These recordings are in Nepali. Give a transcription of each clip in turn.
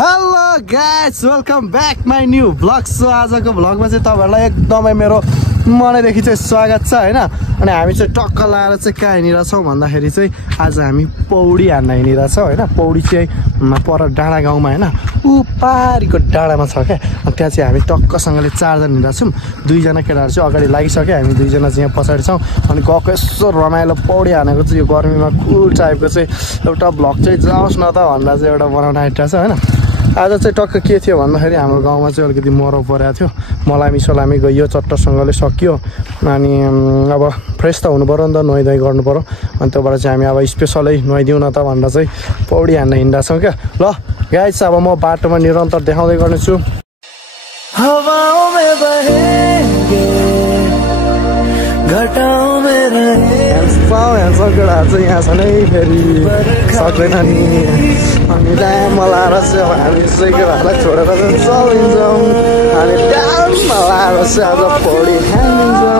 Hello guys welcome back my new vlog so आजको भ्लगमा चाहिँ तपाईहरुलाई एकदमै मेरो मनैदेखि चाहिँ स्वागत छ हैन अनि हामी चाहिँ टक्क लाएर चाहिँ कहाँ हिँडिरा छौं भन्दाखेरि चाहिँ आज हामी पौडी हान्न हिँडिरा छौं हैन पौडी चाहिँ पर डाँडा गाउँमा हैन उ पारीको डाँडामा छ के अनि त्यहाँ चाहिँ हामी टक्कसँगले 4 जना हिँडिरा छौं 2 जना केटाहरु चाहिँ अगाडि लागिसके हामी 2 जना चाहिँ यहाँ पछाडी छौं अनि गएको यसो रमाइलो पौडी हानेको चाहिँ यो गर्मीमा कुल टाइपको चाहिँ एउटा भ्लग चाहिँ जाओस् न त भनेर चाहिँ एउटा बनाउन आइरहेको छ हैन आज चाहिँ टक्क के थियो भन्दाखेरि हाम्रो गाउँमा चाहिँ अलिकति मरौ परेको थियो मलामी सलामी गयो चट्टसँगले सकियो अनि अब फ्रेस त हुनु पर्यो नि त नुहाइधुवाइ गर्नु पर्यो अनि त्योबाट चाहिँ हामी अब स्पेसलै नुहाइदिउँ न त भनेर चाहिँ पौडी हान्न हिँड्दा छौँ क्या ल गाइस अब म बाटोमा निरन्तर देखाउँदै गर्नेछु केटाहरू चाहिँ यहाँ छ नै फेरि सक्दैन नि अनि ड्याममा लाएर चाहिँ अब हामी चाहिँ केटाहरूलाई छोडेर चाहिँ चलिन्छौँ अनि ड्याममा लाएर चाहिँ आज पौडी हानिन्छौँ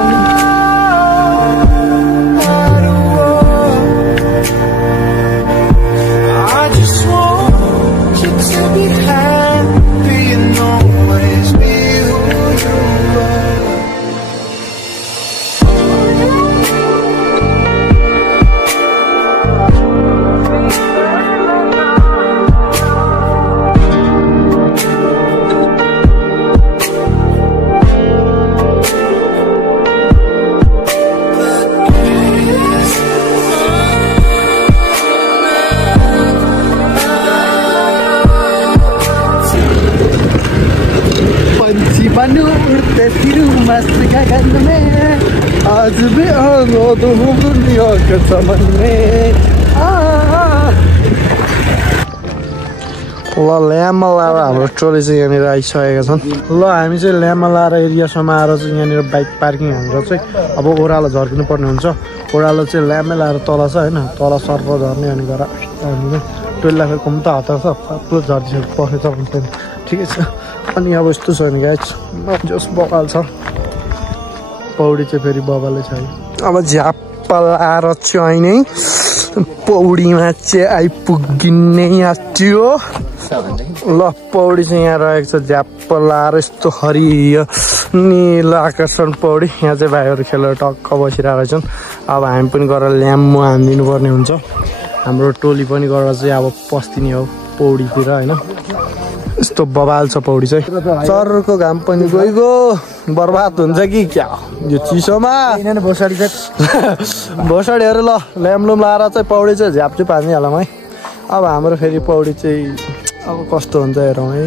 बनु उड़ते फिरू मस्त गगन में आज भी आनो तो हूँ दुनिया के चमन में ल ल्याममा लाएर हाम्रो ट्रोली चाहिँ यहाँनिर आइसकेका छन् ल हामी चाहिँ ल्याममा लाएर एरियासम्म आएर चाहिँ यहाँनिर बाइक पार्किङ हानेर चाहिँ अब ओह्रालो झर्किनु पर्ने हुन्छ ओह्रालो चाहिँ ल्याममै लाएर तल छ होइन तल सर्फ झर्ने अनि गएर टोइला फेरि कम त हतार छ पुरो झरिसकेको पखेछ भने ठिकै छ अनि अब यस्तो छ नि गाइस जस बबाल छ पौडी चाहिँ फेरि बबालै छ अब झ्याप्पा लाएर चाहिँ नै पौडीमा चाहिँ आइपुगिने आँट्यो ल पौडी चाहिँ यहाँ रहेको छ झ्याप्पा लाएर यस्तो हरियो निलो आकर्षण पौडी यहाँ चाहिँ भाइहरू खेलेर टक्क बसिरहेको रहेछन् अब हामी पनि गएर ल्याम्मो हानिदिनु पर्ने हुन्छ हाम्रो टोली पनि गएर चाहिँ अब पस्दिने हो पौडीतिर होइन यस्तो बबाल छ पौडी चाहिँ चर्को घाम पनि गइगयो बर्बाद हुन्छ कि क्या यो चिसोमा भोसडीहरू ल ल्याम्लुम लाएर चाहिँ पौडी चाहिँ झ्याप चाहिँ पार्निहालौँ है अब हाम्रो फेरि पौडी चाहिँ अब कस्तो हुन्छ हेरौँ है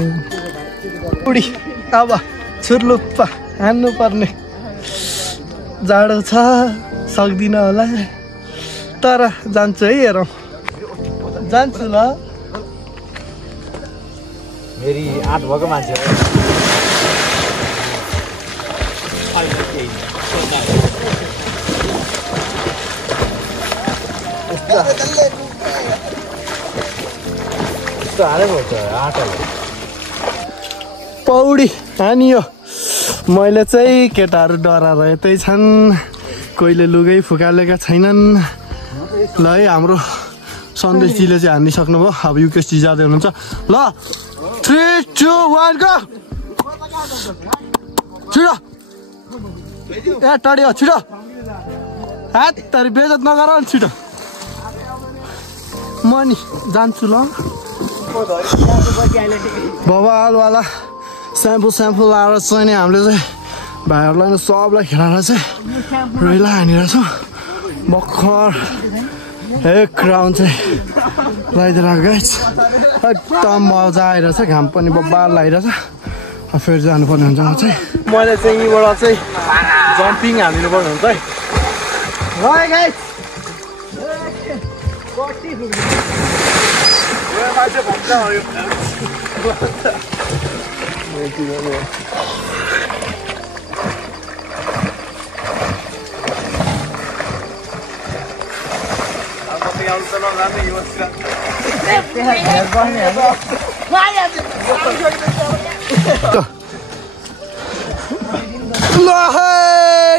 पौडी अब छुर्लुप्पा हान्नु पर्ने जाडो छ सक्दिनँ होला तर जान्छु है हेरौँ जान्छु ल मेरी 8 भएको मान्छे हो पौडी हानियो मैले चाहिँ केटाहरू डराएर यतै छन् कोहीले लुगै फुकालेका छैनन् ल है हाम्रो सन्देशजीले चाहिँ हानिसक्नुभयो अब युकेशजी जाँदै हुनुहुन्छ ल 3, 2, 1 go! छिटो ए टडियो छिटो हात तरी बेइज्जत नगर नि छिटो म नि जान्छु ल बबालवाला स्याम्पू लाएर चाहिँ नि हामीले चाहिँ भाइहरूलाई नि सबलाई खेलाएर चाहिँ रैला हानिरहेछौँ भर्खर एक राउन्ड चाहिँ लगाइदिएर गाइस एकदम मजा आइरहेछ घाम पनि बबाल लागिरहेछ फेरि जानुपर्ने हुन्छ म चाहिँ मैले चाहिँ यहीँबाट चाहिँ जम्पिङ हालिदिनु पर्ने हुन्छ है गाइस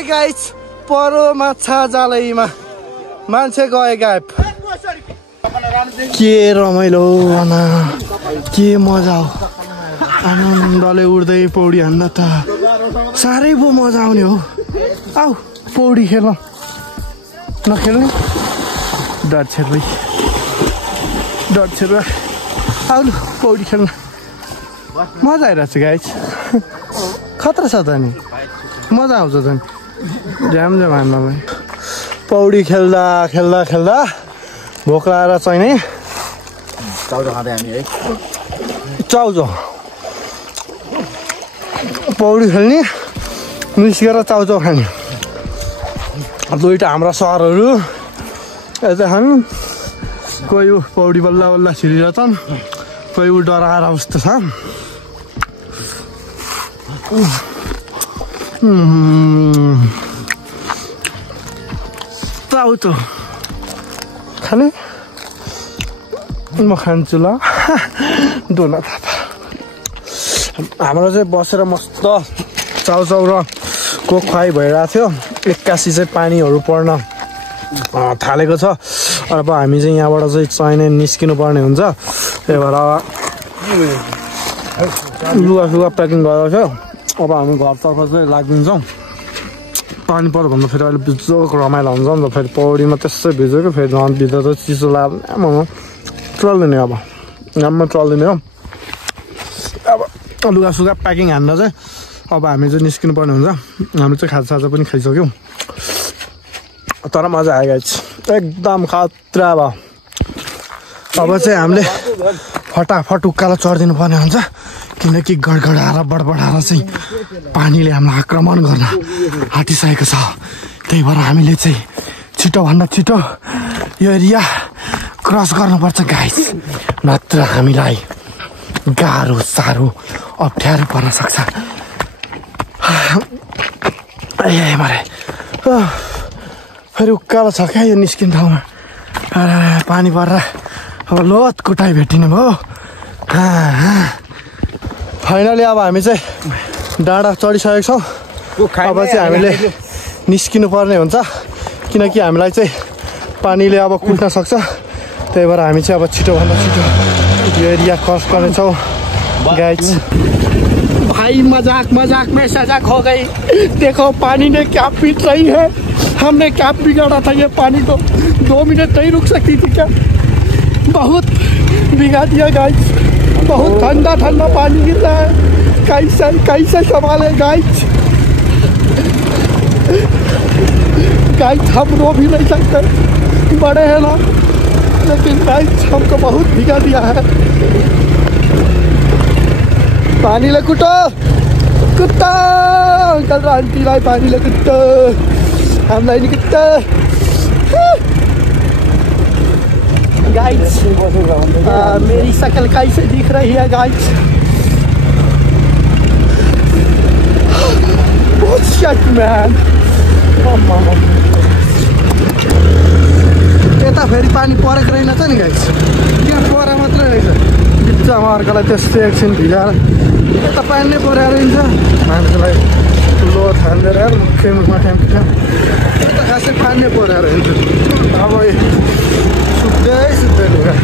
गाइस परो माछा जालैमा मान्छे गए गायब के रमाइलो के मजा हो आनन्दले उड्दै पौडी हान्न त साह्रै पो मजा आउने हो आऊ पौडी खेल नखेल्ने डर छेर्दै आउनु पौडी खेल्न मजा आइरहेको छ गाइस खतरा छ त नि मजा आउँछ त नि झ्याम हान्नलाई पौडी खेल्दा भोक लाएर चाहिँ नि चाउचाउ खाँदै हामी है चाउचाउ पौडी खेल्ने निस्केर चाउचाउ खाने दुईवटा हाम्रा सरहरू यता खानु कोही पौडी बल्ल छिरिरहेछन् कोही डराएर अवस्था छ चाउचाउ खाने म खान्छु ल डोना थापा हाम्रो चाहिँ बसेर मस्त चाउचाउ र कोक खुवाई भइरहेको थियो 81 चाहिँ पानीहरू पर्न थालेको छ अब हामी चाहिँ यहाँबाट चाहिँ चाहिने निस्किनु पर्ने हुन्छ त्यही भएर लुगा प्याकिङ गरेको थियो अब हामी घरतर्फ चाहिँ लाग्दिन्छौँ पानी पर्यो भन्दा फेरि अहिले बिजोको रमाइलो हुन्छ नि त फेरि पौडीमा त्यसै भिजेको फेरि भित्र त चिसो लाग्ने चल्दिने अब राम्रो चल्दिने हो अब लुगासुगा प्याकिङ हान्दा चाहिँ अब हामी चाहिँ निस्किनु पर्ने हुन्छ हामी चाहिँ खाजासाजा पनि खाइसक्यौँ तर मजा आयो गाइस एकदम खतरा भयो अब चाहिँ हामीले फटाफट उकालो चढिदिनु पर्ने हुन्छ किनकि गडगडाएर बडबडाएर चाहिँ पानीले हामीलाई आक्रमण गर्न आँटिसकेको छ त्यही भएर हामीले चाहिँ छिटोभन्दा छिटो यो एरिया क्रस गर्नुपर्छ गाइस नत्र हामीलाई गाह्रो साह्रो अप्ठ्यारो पर्न सक्छ मरे फेरि उकालो छ क्या यो निस्किने ठाउँमा पानी परेर अब लोत कुटाइ भेटिने भयो फाइनली अब हामी चाहिँ डाँडा चढिसकेको छौँ अब चाहिँ हामीले निस्किनु पर्ने हुन्छ किनकि हामीलाई चाहिँ पानीले अब कुट्न सक्छ त्यही भएर हामी चाहिँ अब छिटोभन्दा छिटो यो एरिया क्रस गर्नेछौँ गाइस भाई मजाक में सजा खो गई देखो पानी ने क्या पीट रही है हमने क्या बिगाड़ा था ये पानी को 2 मिनट नहीं रुक सकती थी क्या बहुत बिगाड़ दिया गाइस बहुत ठंडा पानी गिर रहा है कैसे संभाले गाइस हम रो भी नहीं सकते बड़े हैं ना लेकिन गाइस हमको बहुत भिगा दिया है पानीले कुटो कुत्ता अंकल र आन्टीलाई पानीले कुट्टो हामीलाई नि कुट्टो गाइस मेरी शक्ल कैसे दिख रही है गाइस बहुत शट मैन यता फेरि पानी परेको रहेनछ नि गाइस यहाँ परे मात्रै रहेछ बिचमा अर्कालाई त्यस्तै एकछिन भिजाएर यता पानी नै परेर रहन्छ मान्छेलाई ठुलो थान्देर मुखमा ट्याम्पो यता खासै पानी नै परेर हुन्छ अब सुत्दै लुगा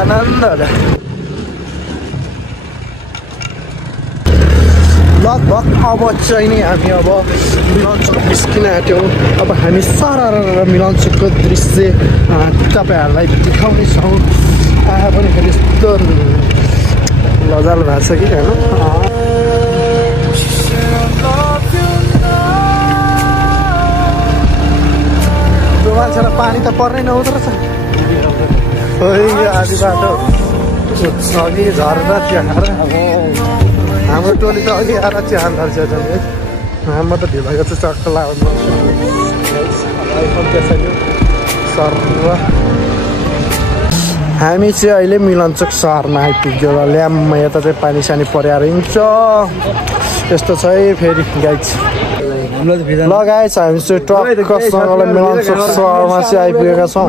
आनन्द लगभग अब चाहिँ नि हामी अब मिलनचोक निस्किन आँट्यौँ अब हामी सारा मिलनचोकको दृश्य तपाईँहरूलाई देखाउनेछौँ आए पनि फेरि यस्तो लजाल भएको छ कि होइन त्यो मान्छेलाई पानी त पर्नै नहुँदो रहेछ आधी बाटो अघि झर्दा चिहाएर हाम्रो टोली त अघि आएर चिहान थाल्छ हाम्रो त ढिलो चाहिँ चक्क लाग्नु सर हामी चाहिँ अहिले मिलनचोक सहरमा आइपुग्यो र ल्याम्पमा यता चाहिँ पानी सानी पर्याएर हिँड्छ यस्तो छ है फेरि गाइस ल गाइस हामी चाहिँ टक्कसँगले मिलनचोक सहरमा चाहिँ आइपुगेका छौँ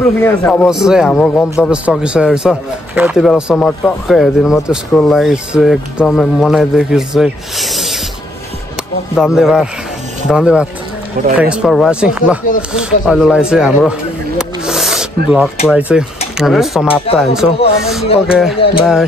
अब चाहिँ हाम्रो गन्तव्य सकिसकेको छ यति बेलासम्म टक्कै हेरिदिनु भयो त्यसको लागि चाहिँ एकदमै मनैदेखि चाहिँ धन्यवाद थ्याङ्क्स फर वाचिङ ल अहिलेलाई चाहिँ हाम्रो ब्लगलाई चाहिँ हामी समाप्त हान्छौँ ओके बाई